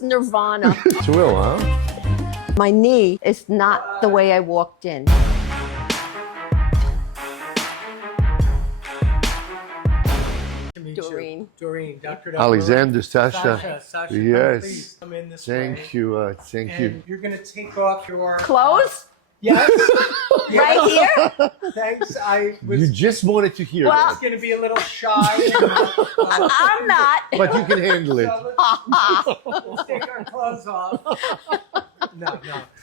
was nirvana. It's Will, huh? My knee is not the way I walked in. Doreen. Doreen, Dr. Alexander, Sasha. Sasha, yes. please come in this Thank way. you. Thank And you. you're going to take off your Clothes? Yes. Right here? Thanks. I You was just wanted to hear Well- that, going to be a little shy. I'm not. but you can handle it. So let's take our clothes off. No.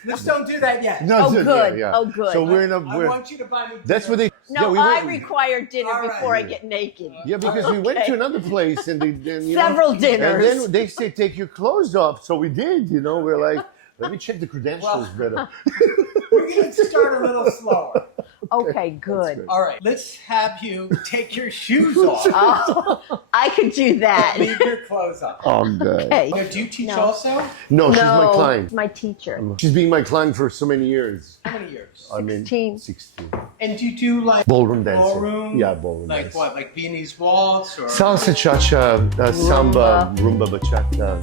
Let's don't do that yet. No, Oh, yeah, good. yeah. Oh, good. So we're in a. I want you to buy me dinner. That's what they. No, yeah, we I went, require dinner All right. before I get naked. Yeah, because we went to another place and they Several and dinners. then they say take your clothes off, so we did. We're like, let me check the credentials better. We're going to start a little slower. Okay, good. All right. Let's have you take your shoes off. Oh, I could do that. Leave your clothes on. Oh, God. Okay. Now, do you teach No. also? No, she's my No, client. my teacher. She's been my client for so many years. How many years? I mean, 16. 16. And do you do like Ballroom dancing. ballroom? Yeah, ballroom Like dancing. what? Like Viennese waltz or? Salsa, cha-cha, samba, rumba, bachata.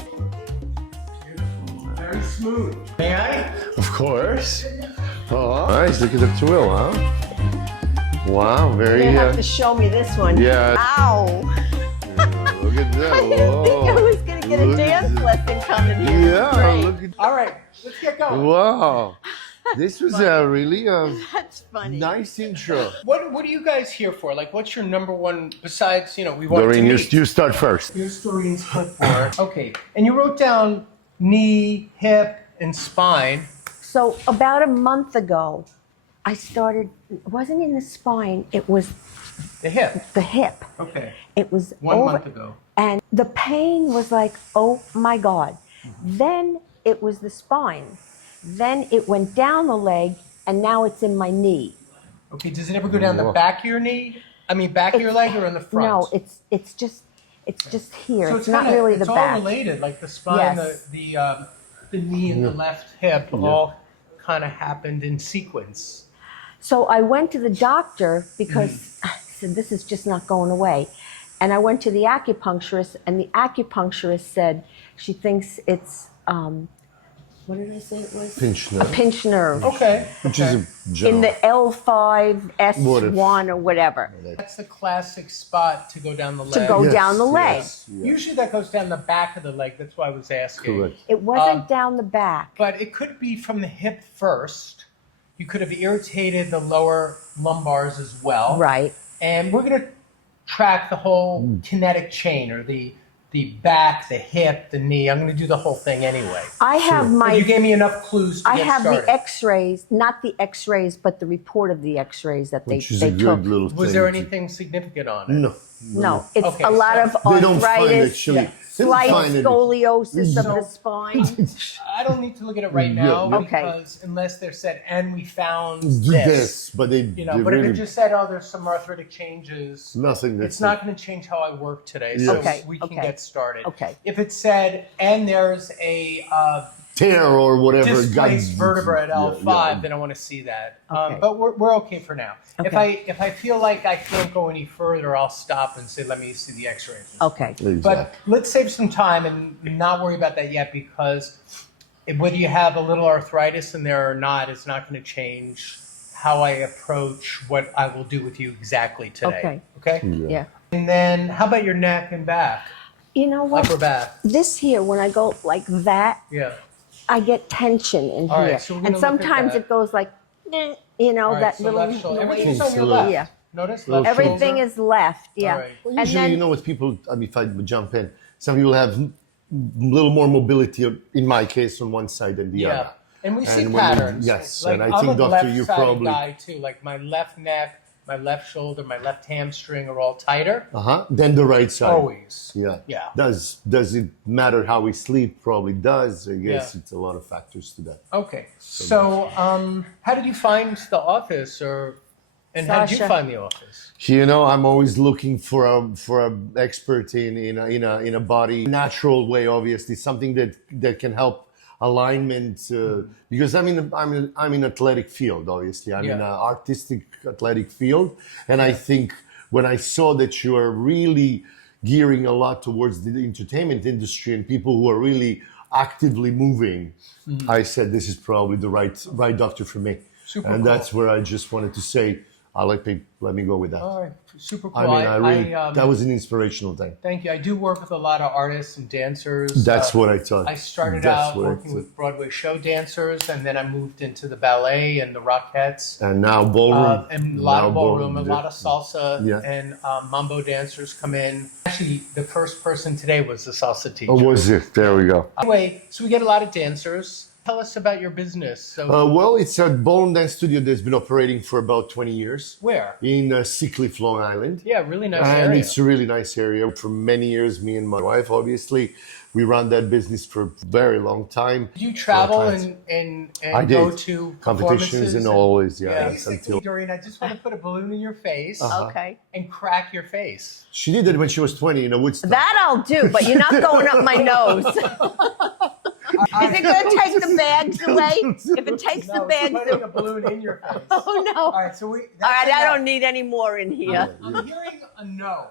Beautiful. Very smooth. May I? Of course. Oh, nice. Look at the Will, huh? Wow, very. You're gonna have to show me this one. Yeah. Ow! Look at that. I didn't think I Whoa. was gonna get a Look at dance that. lesson coming here. Yeah, Great. look at. All right. Let's get going. Wow. This was a really That's funny. nice intro. What are you guys here for? Like, what's your number one besides, we want Doreen, to you, meet? you start first. Here's Doreen's clipboard. Okay. And you wrote down knee, hip, and spine. So about a month ago, I started. It wasn't in the spine. It was The hip. the hip. Okay. It was 1 over, month ago. and the pain was like, oh my God. Then it was the spine. Then it went down the leg, and now it's in my knee. Okay. Does it ever go down the back of your knee? I mean, back of your leg or in the front? No, it's just here. So it's not kinda, really it's the all back. related, like the spine, Yes. the knee, and the left hip all kind of happened in sequence. So I went to the doctor because I said, this is just not going away. And I went to the acupuncturist, and the acupuncturist said she thinks it's, what did I say it was? Pinch A nerve. pinch nerve. Okay. Which is a In general. the L5, S1, or whatever. That's the classic spot to go down the leg. To go Yes, down the leg. yes, yeah. Usually that goes down the back of the leg. That's why I was asking. Correct. It wasn't down the back. But it could be from the hip first. You could have irritated the lower lumbars as well. Right. And we're going to track the whole kinetic chain, or the back, the hip, the knee. I'm going to do the whole thing anyway. I have But you my, gave me enough clues to I get have started. the x-rays, not the x-rays, but the report of the x-rays that Which is they a good took. little thing. Was there anything significant on it? No. No, it's Okay, a lot so of They don't find arthritis, actually. Yeah. They don't slight find it. scoliosis of So- the spine. I don't need to look at it right now Yeah. Okay. because unless they're said, and we found This, this. but they, You know, they but really if it just said, oh, there's some arthritic changes, nothing. That's it's not going to change how I work today. Yes. So Okay, we can okay. get started. Okay. If it said, and there's a tear or whatever. displaced God- vertebra at L5, yeah. then I want to see that. Okay. But we're okay for now. Okay. If I feel like I can't go any further, I'll stop and say, let me see the X-rays. Okay. Exactly. But let's save some time and not worry about that yet, because whether you have a little arthritis in there or not, it's not going to change how I approach what I will do with you exactly today. Okay? Yeah. And then how about your neck and back, You know what? upper back? This here, when I go like that, Yeah. I get tension in All right, here. so we're and gonna look at sometimes that. it goes like, All right, that so little left shoulder. noise. Everything's on your Yeah. left. Yeah. Notice Little left Everything shoulder. is left. Yeah. All right. Well, And usually, then, you know, with people, I mean, if I jump in, some people have a little more mobility, in my case, on one side than the Yeah. other. And we see And when you- patterns. yes, Like, and I I'm think, a Doctor, you left-sided probably- guy too. Like my left neck, my left shoulder, my left hamstring are all tighter. Then the right side. Always. Yeah. Yeah. Does it matter how we sleep? Probably does. I guess Yeah. it's a lot of factors to that. Okay. So, how did you find the office, and how did you Sasha. find the office? You know, I'm always looking for a expert in a body natural way. Obviously, something that can help alignment. Because I'm in athletic field. Obviously, I'm in Yeah. an artistic athletic field, and I think when I saw that you are really gearing a lot towards the entertainment industry and people who are really actively moving, I said this is probably the right doctor for me. Super and cool. that's where I just wanted to say, let me go with that. All right, super cool. I mean, I really that was an inspirational thing. Thank you. I do work with a lot of artists and dancers. That's what I thought. I started That's out what I working thought. with Broadway show dancers, and then I moved into the ballet and the Rockettes. And now ballroom. And a lot of ballroom, a lot of salsa, Yeah. and mambo dancers come in. Actually, the first person today was the salsa teacher. Oh, was it? There we go. Anyway, so we get a lot of dancers. Tell us about your business. So, Well, it's a ballroom dance studio that's been operating for about 20 years where? in Seacliff, Long Island. Yeah, really nice And area. it's a really nice area. For many years, me and my wife, obviously, we run that business for a very long time. Do you travel times. and I go did. to Competitions and always, yeah. Basically, Doreen, I just want to put a balloon in your face Okay. and crack your face. She did it when she was 20 in a Woodstock. That I'll do, but you're not going up my nose. Is it going to take the bags away? If it takes the No, bags it's putting away. a balloon in your face. Oh, no. All right, so All right, I don't need any more in here. I'm hearing a no.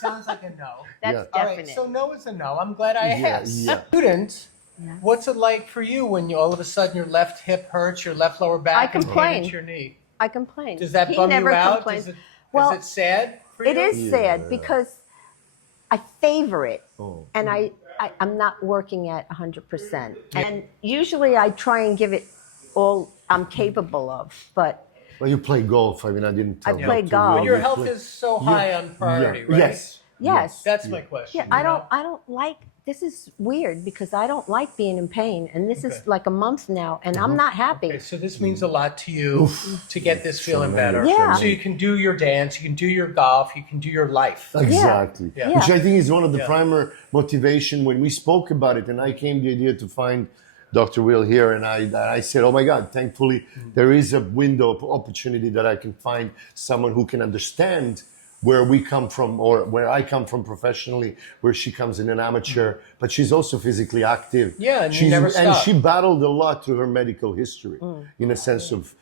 Sounds like a no. That's Yeah. All right, definite. so no is a no. I'm glad I asked. yeah. Student, Yeah. what's it like for you when you all of a sudden your left hip hurts, your left lower back, and complain. hits your knee? I complain. Does that He bum never you out? complains. Is Well, it sad for It you? is sad Yeah. because I favor it, Oh. and I'm not working at 100%. And usually I try and give it all I'm capable of, but Well, you play golf. I mean, I didn't tell I play Dr. golf. Will But your you health play- is so high on priority, right? Yes. yes. That's my question. Yeah, you know? I don't like, this is weird because I don't like being in pain, and this is Okay. like a month now, and I'm not happy. Okay, so this means a lot to you to get this feeling better. Yeah. So you can do your dance, you can do your golf, you can do your life. Exactly. Yeah. Which I think is one of the Yeah. primary motivation when we spoke about it, and I came the idea to find Dr. Will here, and I said, oh my God, thankfully there is a window of opportunity that I can find someone who can understand where we come from, or where I come from professionally, where she comes in an amateur, but she's also physically active. Yeah, and you She's, never and stop. she battled a lot through her medical history, in a sense of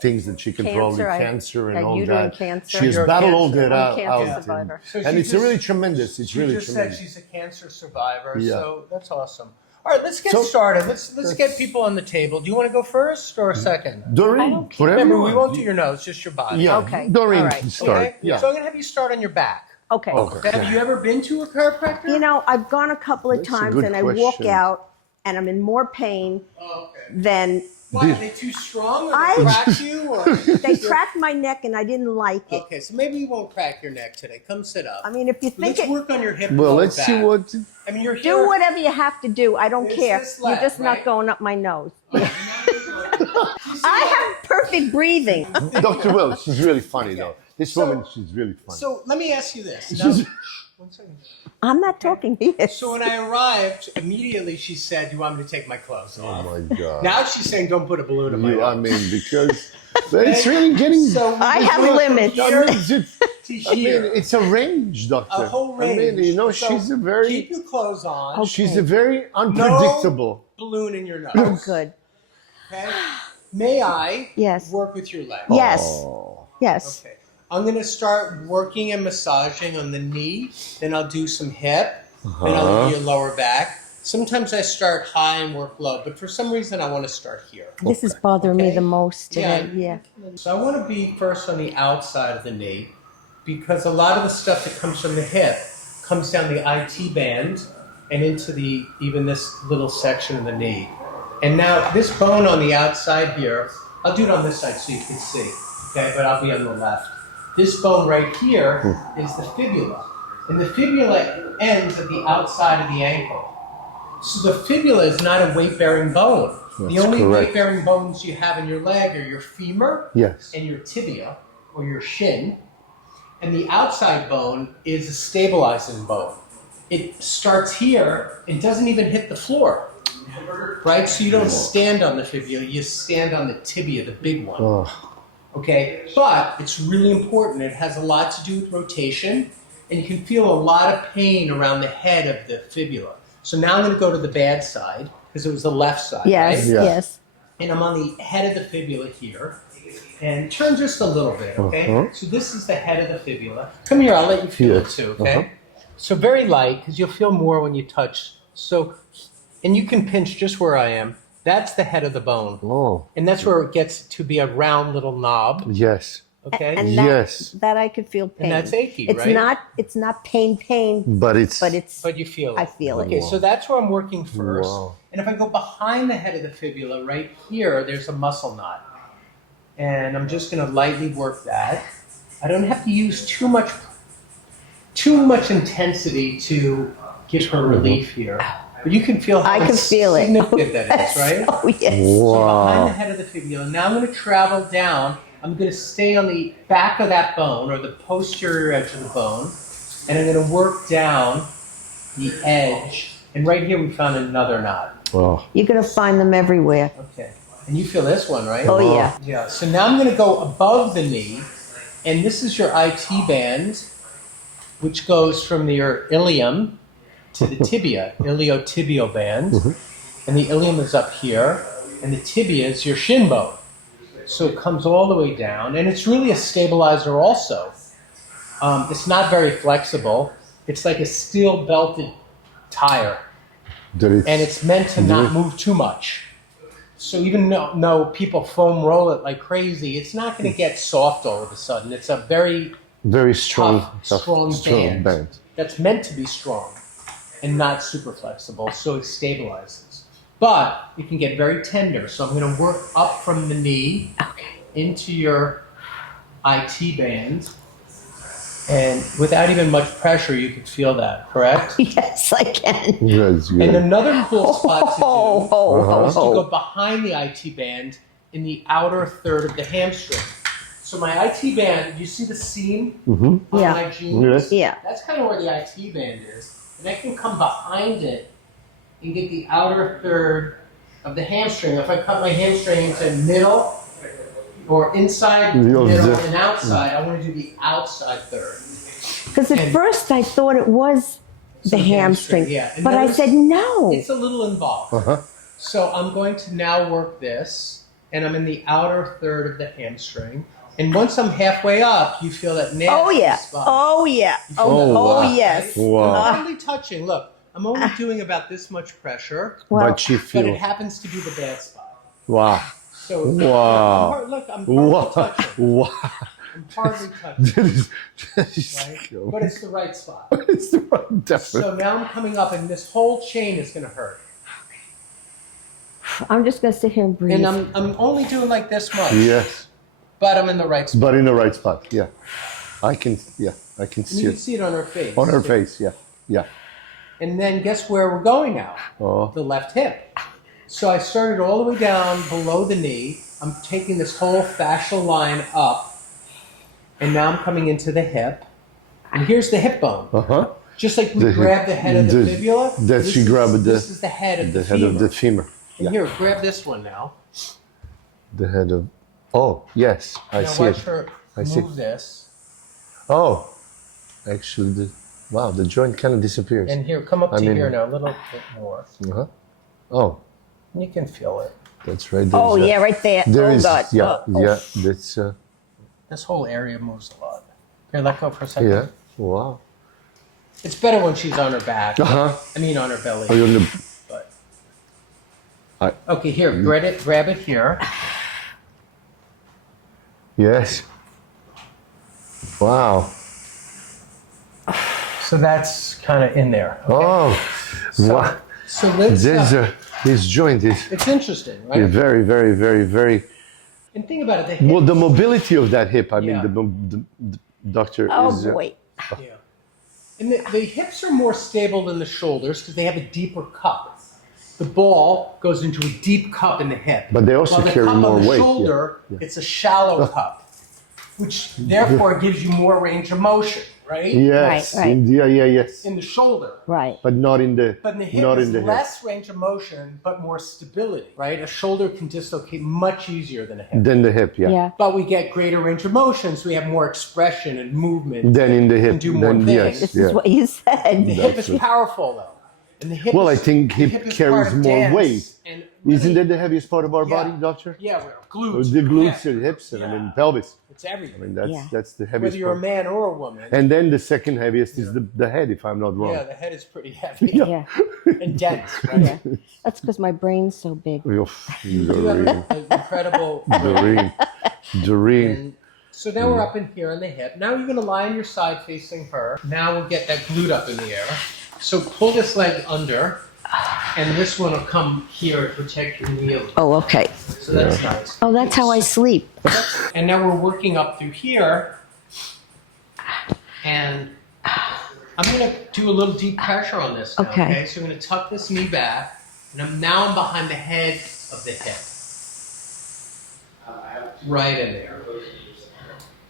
things that she can Cancer, cancer and all uterine that. cancer. She has You're a battled all cancer. that I'm a out. cancer and- survivor. So and she it's just- really tremendous. It's She really just tremendous. said she's a cancer survivor, Yeah. so that's awesome. All right, let's get So- started. Let's get people on the table. Do you want to go first or second? Doreen, whatever Remember, you we want. won't do your nose, just your body. Yeah, Okay, Doreen all right. can start. Okay? Yeah. So I'm going to have you start on your back. Okay. Okay. Have you ever been to a chiropractor? You know, I've gone a couple of That's a times, good and I walk question. out, and I'm in more pain Oh, okay. than Why, are they too strong or I- they crack you? Or... they cracked my neck, and I didn't like it. Okay, so maybe you won't crack your neck today. Come sit up. I mean, if you think Let's it, work on your hip. and Well, lower let's see back. what. I mean, you're do here. whatever you have to do. I don't It's care. this You're left, just right? not going up my nose. I I have perfect breathing. Dr. Will, she's really funny though. This So- woman, she's really funny. So let me ask you this. Now, one second. I'm not talking BS. So when I arrived, immediately she said, "Do you want me to take my clothes Oh off?" my God. Now she's saying, "Don't put a balloon in my I nose." mean, because but it's really getting. So I have limits. I Here mean, it's, to I mean, here, it's a range, doctor. a whole range. I mean, you know, So she's a keep very, your clothes on. she's a very unpredictable. Balloon in your nose. Oh, good. Okay. May I? Yes. Work with your leg. Yes. Oh. Yes. Okay. I'm going to start working and massaging on the knee. Then I'll do some hip. Then I'll do your lower back. Sometimes I start high and work low, but for some reason I want to start here. This is bothering me Okay. the most today. Yeah. So I want to be first on the outside of the knee because a lot of the stuff that comes from the hip comes down the IT band and into the even this little section of the knee. And now this bone on the outside here, I'll do it on this side so you can see, okay? But I'll be on the left. This bone right here is the fibula. And the fibula ends at the outside of the ankle. So the fibula is not a weight-bearing bone. The That's only correct. weight-bearing bones you have in your leg are your femur Yes. and your tibia or your shin. And the outside bone is a stabilizing bone. It starts here and doesn't even hit the floor. Right? So you don't stand on the fibula, you stand on the tibia, the big one. Oh. Okay? But it's really important. It has a lot to do with rotation, and you can feel a lot of pain around the head of the fibula. So now I'm going to go to the bad side, because it was the left side, Yes. right? Yeah. Yes. And I'm on the head of the fibula here. And turn just a little bit, okay? Uh-huh. So this is the head of the fibula. Come here, I'll let you feel it Yes. too, okay? Uh-huh. So very light, because you'll feel more when you touch. So And you can pinch just where I am. That's the head of the bone. Oh, And that's where it gets to be a round little knob. yes. Okay. And Yes. that I could feel pain. And that's achy, it's right? It's not pain, But it's But you feel it. I feel it. Okay, so that's where I'm working first. Wow. And if I go behind the head of the fibula, right here, there's a muscle knot. And I'm just going to lightly work that. I don't have to use too much intensity to give her relief here. But you can feel how I can feel it. significant that is, right? Oh, yes. So behind the wow. head of the fibula. Now I'm going to travel down. I'm going to stay on the back of that bone or the posterior edge of the bone. And I'm going to work down the edge. And right here we found another knot. Oh, You're going to find them everywhere. Okay. And you feel this one, right? Oh, yeah. Yeah. So now I'm going to go above the knee. And this is your IT band, which goes from your ilium to the tibia, iliotibial band. And the ilium is up here. And the tibia is your shin bone. So it comes all the way down. And it's really a stabilizer also. It's not very flexible. It's like a steel belted tire. there is. And it's meant to not move too much. So even though people foam roll it like crazy, it's not going to get soft all of a sudden. It's a very very strong, tough, strong band. That's meant to be strong and not super flexible, so it stabilizes. But it can get very tender. So I'm going to work up from the knee into your IT band. And without even much pressure, you can feel that, correct? Yes, I can. That's good. And another cool spot to do is to oh. go behind the IT band in the outer third of the hamstring. So my IT band, you see the seam on Yeah. my jeans? Yes. Yeah. That's kind of where the IT band is. And I can come behind it and get the outer third of the hamstring. If I cut my hamstring into middle or inside, middle, and outside, I want to do the outside third. Because at And- first I thought it was the So hamstring. yeah. And But I notice said no. It's a little involved. So I'm going to now work this, and I'm in the outer third of the hamstring. And once I'm halfway up, you feel that nasty Oh, yeah. spot. Oh, yeah. Oh, Oh, wow. yes. Wow. I'm only touching. Look, I'm only doing about this much pressure, Well, But she but it feels. happens to be the bad spot. Wow. So Wow. look, I'm hardly Wow. touching. Wow. I'm hardly touching, that is right? But it's the right spot. it's the right definitely. So now I'm coming up, and this whole chain is going to hurt. I'm just going to sit here and breathe. And I'm only doing like this much, Yes. but I'm in the right spot. But in the right spot. Yeah. I can And see you can it. see it on her face. On her face, yeah. Yeah. And then guess where we're going now? Oh. The left hip. So I started all the way down below the knee. I'm taking this whole fascial line up. And now I'm coming into the hip. And here's the hip bone. Uh-huh. Just like we The hip- grab the head of the the- fibula. that this you is- grab the- This is the head of the The head femur. of the femur. And Yeah. here, grab this one now. The head of. Oh, yes. I Now see watch it. her I see. move this. Oh. Actually, the joint kind of disappears. And here, come up I to mean- here now, a little bit more. Uh-huh. Oh, You can feel it. that's right. oh, There's, yeah, right there. There oh, is, God. yeah, Oh, yeah, that's, This whole area moves a lot. Here, let go for a second. yeah, wow. It's better when she's on her back. Uh-huh. I mean, on her belly. Oh, you're in the, But okay, here, grab it here. yes. Wow. So that's kind of in there. Oh, wow. So let's. This joint is It's interesting, right? very, very, very, very, And think about it. The hip, well, the mobility of that hip, I mean, Yeah. the doctor Oh, is, boy. yeah. And the hips are more stable than the shoulders because they have a deeper cup. The ball goes into a deep cup in the hip. But they also While the carry cup more on the weight, yeah. shoulder, Yeah. it's a shallow cup, which therefore gives you more range of motion, right? yes, Right, right. yes. In the shoulder. Right. But not in the, But in the hip not is in the hip. less range of motion, but more stability, right? A shoulder can dislocate much easier than a hip. Then the hip, yeah. Yeah. But we get greater range of motion, so we have more expression and movement. Then in the hip, And do more then things. This yes, is what you said. The hip is powerful, though. And the hip Well, I is- think the hip is carries part of more dance, weight. And Isn't that the heaviest part of our Yeah. body, doctor? Yeah, we're glutes. The glutes, Yeah. the hips, and I mean Yeah. pelvis. It's everything. I mean that's Yeah. that's the Whether heaviest you're a part. man or a woman. And then the second heaviest is the head, if I'm not wrong. Yeah, the head is pretty heavy Yeah. and dense, right? Yeah. That's because my brain's so big. Oof, You do have Doreen, an incredible Doreen, Doreen. And so now we're up in here on the hip. Now you're going to lie on your side facing her. Now we'll get that glute up in the air. So pull this leg under, and this one will come here to protect your knee. Oh, okay. So that's nice. Oh, that's how I sleep. And now we're working up through here. And I'm going to do a little deep pressure on this now, Okay. So I'm going to tuck this knee back. And I'm behind the head of the hip. Right in there.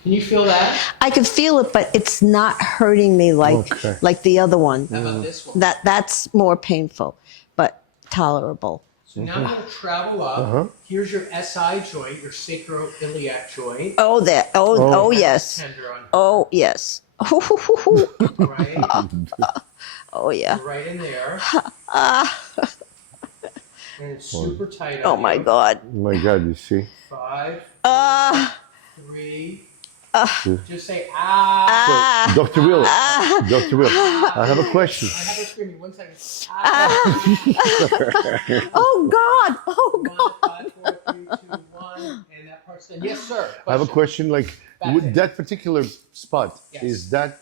Can you feel that? I can feel it, but it's not hurting me Okay. like the other one. How about this one? That's more painful, but tolerable. So now I'm going to travel up. Here's your SI joint, your sacroiliac joint. Oh, there. Oh, yes. Tender on Oh, yes. right, Oh, yeah. right in there. And it's super tight. Oh on my you. God. Oh my God, you see? 5, Uh, 3. Uh. Just say ah. So, Dr. Willen, Dr. Willen, I have a question. I have her screaming. 1 second. oh God. Oh God. 5, 4, 3, 2, 1, and that part's done. Yes, sir. I have a question. Like, Back with in. that particular spot, Yes. is that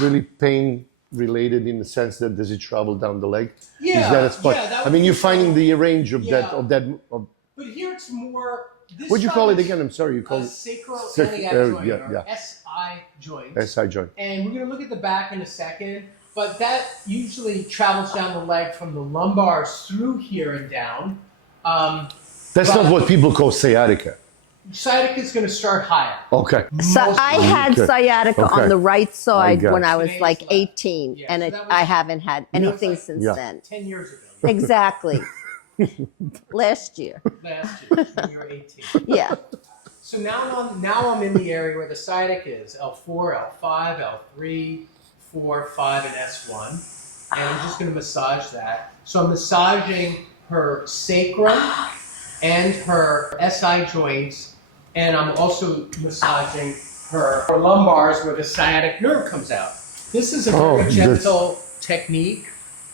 really pain related in the sense that does it travel down the leg? Yeah, Is that a spot? yeah, that I would mean, be you're finding so- the range of Yeah. of But here it's more. This what'd you side call it is again? I'm sorry, you A called it sacroiliac joint, yeah, or yeah. SI joint. SI joint. And we're going to look at the back in a second, but that usually travels down the leg from the lumbars through here and down. That's But- not what people call sciatica. Sciatica is going to start higher. Okay. So I had Okay. sciatica Okay. on the right side got when it. I was Today's like left. 18, Yeah, and so that was- I haven't had anything like- since Yeah. then. 10 years ago, Exactly. Last year. last year, when you were 18. Yeah. So now I'm in the area where the sciatica is, L4, L5, L3, 4, 5, and S1. And I'm just going to massage that. So I'm massaging her sacrum and her SI joints, and I'm also massaging her lumbars where the sciatic nerve comes out. This is a Oh, very that's- gentle technique,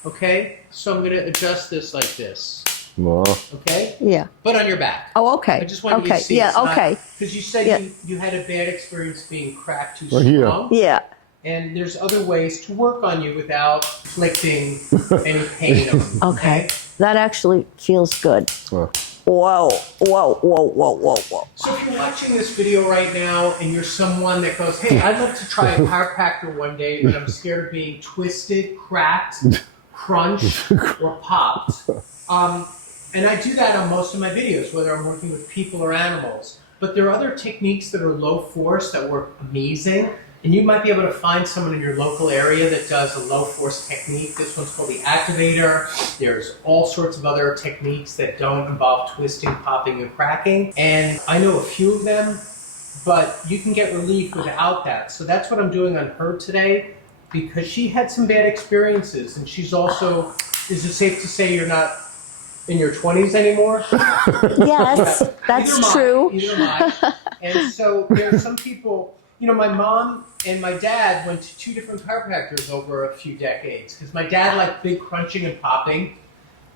okay? So I'm going to adjust this like this, Well, okay? Yeah. But on your back. Oh, okay. I just wanted you Okay. to see. Yeah. Okay. Because you said Yeah. you had a bad experience being cracked too Well, here. strong. Yeah. And there's other ways to work on you without inflicting any pain on you. Okay. That actually feels good. well, Whoa. Whoa. Whoa. Whoa. Whoa. Whoa. So if you're watching this video right now and you're someone that goes, hey, I'd love to try a chiropractor one day, but I'm scared of being twisted, cracked, crunched, or popped. And I do that on most of my videos, whether I'm working with people or animals. But there are other techniques that are low force that work amazing. And you might be able to find someone in your local area that does a low force technique. This one's called the activator. There's all sorts of other techniques that don't involve twisting, popping, and cracking. And I know a few of them, but you can get relief without that. So that's what I'm doing on her today, because she had some bad experiences. And she's also, is it safe to say you're not in your 20s anymore? Yes, that's Either true. Either am I. And so there's some people, you know, my mom and my dad went to 2 different chiropractors over a few decades, because my dad liked big crunching and popping,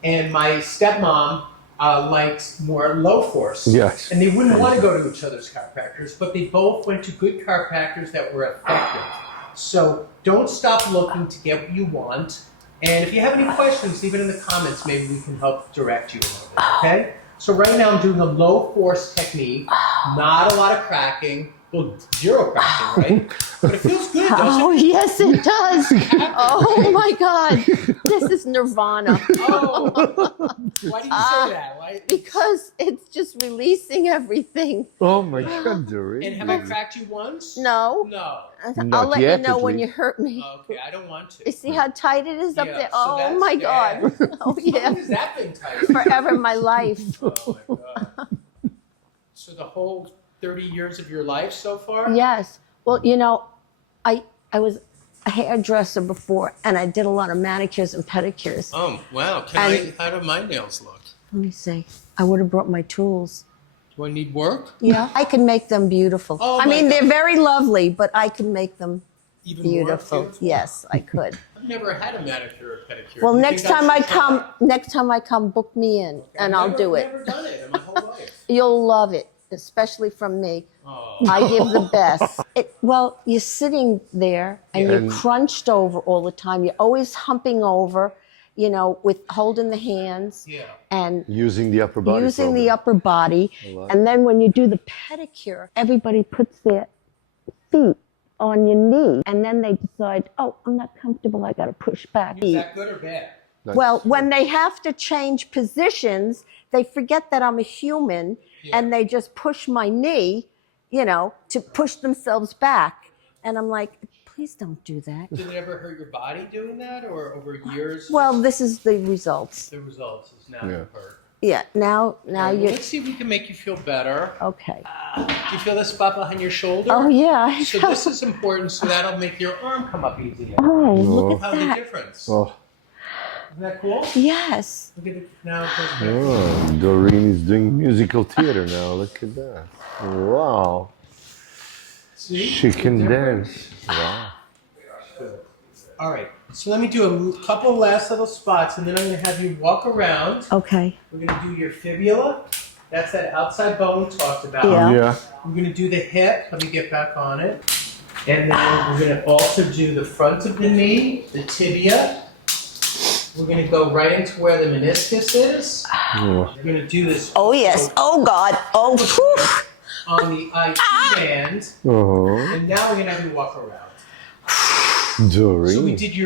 and my stepmom likes more low force. yes. And they wouldn't want to go to each other's chiropractors, but they both went to good chiropractors that were effective. So don't stop looking to get what you want. And if you have any questions, leave it in the comments. Maybe we can help direct you a little bit, okay? So right now I'm doing a low force technique, not a lot of cracking. Well, 0 cracking, right? But it feels good, Oh, doesn't it? yes, it does. Oh, my God. This is nirvana. Oh, why did you say that? Why? Because it's just releasing everything. Oh my God, Doreen. And have I cracked you once? No. No. I'll Not let yet, you know at when least. you hurt me. Okay, I don't want to. You see how tight it is up Yeah, there? so Oh, that's my bad. God. Oh, How yeah. long has that been tight? Forever my life. Oh my God. So the whole 30 years of your life so far? Yes. Well, you know, I was a hairdresser before, and I did a lot of manicures and pedicures. Oh, wow. And- How do my nails look? Let me see. I would have brought my tools. Do I need work? Yeah. I can make them beautiful. Oh, I my mean, God. they're very lovely, but I can make them Even beautiful. more beautiful? Yes, I could. I've never had a manicure or pedicure. Well, Do you next think time I should try? come, book me in, and I'll do it. I've never done it in my whole life. You'll love it, especially from me. Oh. I give the best. Well, you're sitting there and Yeah. you're And- crunched over all the time. You're always humping over, you know, with holding the hands Yeah. and Using the upper body. using the probably. upper body. lot. And then when you do the pedicure, everybody puts their feet on your knee, and then they decide, oh, I'm not comfortable. I got to push back. Is that good or bad? That's- Well, when they have to change positions, they forget that I'm a human, Yeah. and they just push my knee, you know, to push themselves back. And I'm like, please don't do that. Did it ever hurt your body doing that, or over years? Well, this is the results. The results is now Yeah. you hurt. Yeah, now All right, well, you let's see if we can make you feel better. okay. Do you feel the spot behind your shoulder? Oh yeah. So this is important, so that'll make your arm come up easier. Oh, look How's at the that. difference? Oh, Isn't that cool? Yes. Look at it now. It goes back. oh, Doreen is doing musical theater now. Look at that. Wow. See? She can Different? dance. Wow. Good. All right. So let me do a couple of last little spots, and then I'm going to have you walk around. Okay. We're going to do your fibula. That's that outside bone we talked about. Yeah. Yeah. We're going to do the hip. Let me get back on it. And then we're going to also do the front of the knee, the tibia. We're going to go right into where the meniscus is. Oh. We're going to do this Oh yes. Oh God. Oh. Whew. on the IT band. Uh-huh. And now we're going to have you walk around. Doreen. So we did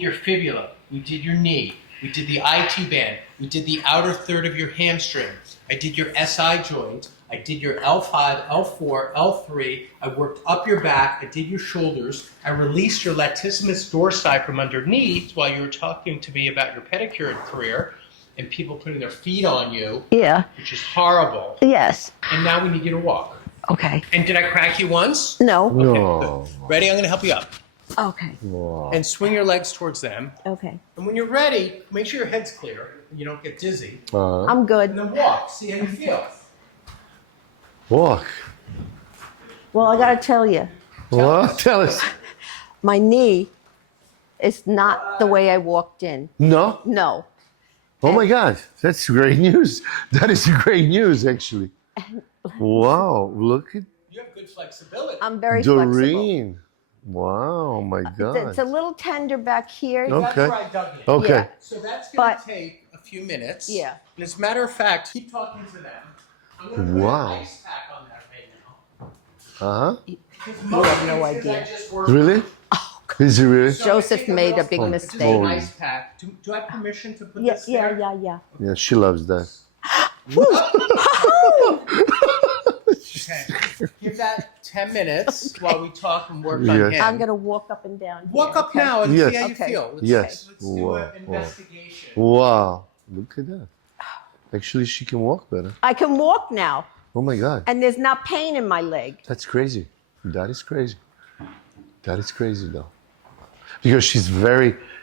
your fibula, we did your knee, we did the IT band, we did the outer third of your hamstring. I did your SI joint, I did your L5, L4, L3. I worked up your back, I did your shoulders, I released your latissimus dorsi from underneath while you were talking to me about your pedicure career and people putting their feet on you, Yeah. which is horrible. Yes. And now we need you to walk. Okay. And did I crack you once? No. No. Ready? I'm going to help you up. Okay. Wow. And swing your legs towards them. Okay. And when you're ready, make sure your head's clear and you don't get dizzy. I'm good. And then walk. See how you feel. Walk. Well, I got to tell you, What? Tell us. my knee is not the way I walked in. No? No. Oh my God. That's great news. That is great news, actually. Wow. Look at You have good flexibility. I'm very flexible. Doreen. Wow. Oh my God. It's a little tender back here. Okay. That's where I dug in. Okay. Yeah. So that's going to But- take a few minutes. Yeah. And as a matter of fact, keep talking to them. I'm going to put Wow. an ice pack on that right now. Uh-huh. Because You most have no cases idea. I just work Really? Is it really? So I'm gonna Joseph take made a little- big just mistake. an Holy. ice pack. Do I have permission to put Yeah, this yeah, there? yeah. Yeah, she loves that. Okay. Give that 10 minutes while we talk and work on Yes. him. I'm gonna walk up and down. Here, Walk up okay? now and Yes. see how you Okay. feel. Let's, Yes. let's do Wow, an wow. investigation. Wow. Look at that. Actually, she can walk better. I can walk now, Oh my God. and there's not pain in my leg. That's crazy. That is crazy. That is crazy, though. Because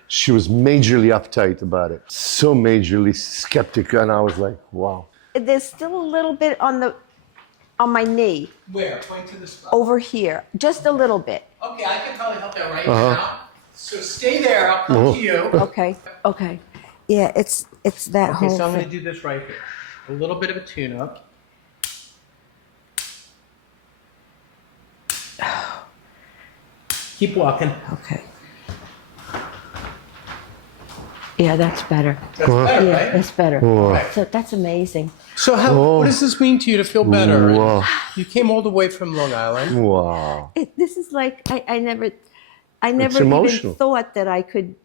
she was majorly uptight about it. So majorly skeptic. And I was like, wow. There's still a little bit on my knee Where? Point to the spot. over here, just a little bit. Okay, I can probably help that right Uh-huh. now. So stay there. I'll come to you. Okay, okay. Yeah, it's that Okay, whole so I'm going thing. to do this right here. A little bit of a tune-up. Keep walking. Okay. Yeah, that's better. That's better, Yeah, right? that's better. Wow. So that's amazing. So Oh. what does this mean to you to feel better? Wow. You came all the way from Long Island. Wow. This is like I never even emotional. thought that I could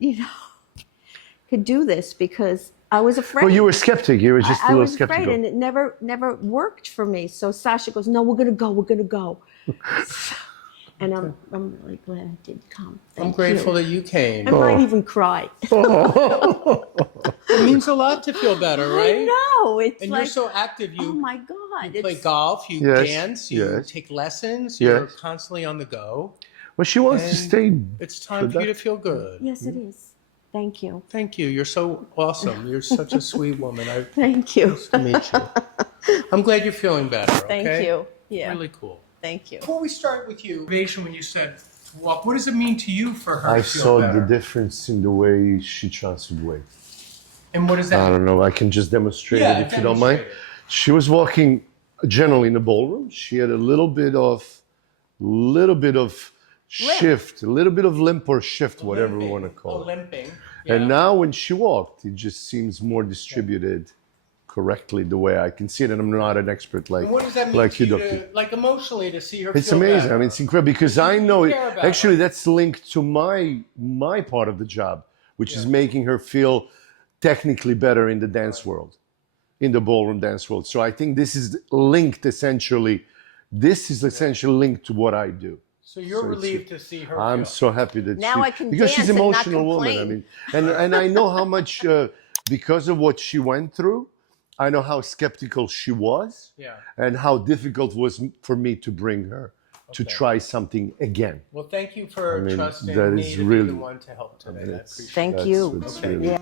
could do this because I was afraid. Well, you were skeptic. You were just a I little was skeptical. afraid, and it never worked for me. So Sasha goes, "No, we're gonna go," and I'm really glad I did come. I'm Thank grateful you. that you came. I might even cry. It means a lot to feel better, right? I know. It's And like, you're so active. oh You my God! play It's, golf, you Yes, dance, you yes. take lessons, Yes. you're constantly on the go. Well, she wants to And stay. It's time for you to feel good. yes, it is. Thank you. Thank you. You're so awesome. You're such a sweet woman. Thank you. Nice to meet you. I'm glad you're feeling better. Okay? Thank you. Yeah. Really cool. Thank you. Before we start with you, when you said to walk, what does it mean to you for her I to feel saw better? the difference in the way she transferred weight. And what does that I mean? don't know. I can just demonstrate Yeah, it if you don't mind. demonstrate it. She was walking generally in the ballroom. She had a little bit of shift, a little bit of limp or shift, whatever we want to call it. Limping. And now when she walked, it just seems more distributed correctly the way I can see it. And I'm not an expert like And what does that mean like to you, you, Doctor. like emotionally, to see her It's feel amazing. better? I mean, it's incredible because I know it. care about Actually, that's linked to my part of the job, which is making her feel technically better in the dance world, in the ballroom dance world. So I think this is linked essentially. This is essentially linked to what I do. So you're So it's- relieved to see her I'm feel. so happy that Now she, I can because dance she's and an not emotional woman. I complain. mean, and I know how much because of what she went through. I know how skeptical she was, Yeah. and how difficult it was for me to bring her to try something again. Well, thank you for I mean, trusting that me is to be really- the one to help today. I appreciate it. Thank That's you. what's Okay. really- Yeah.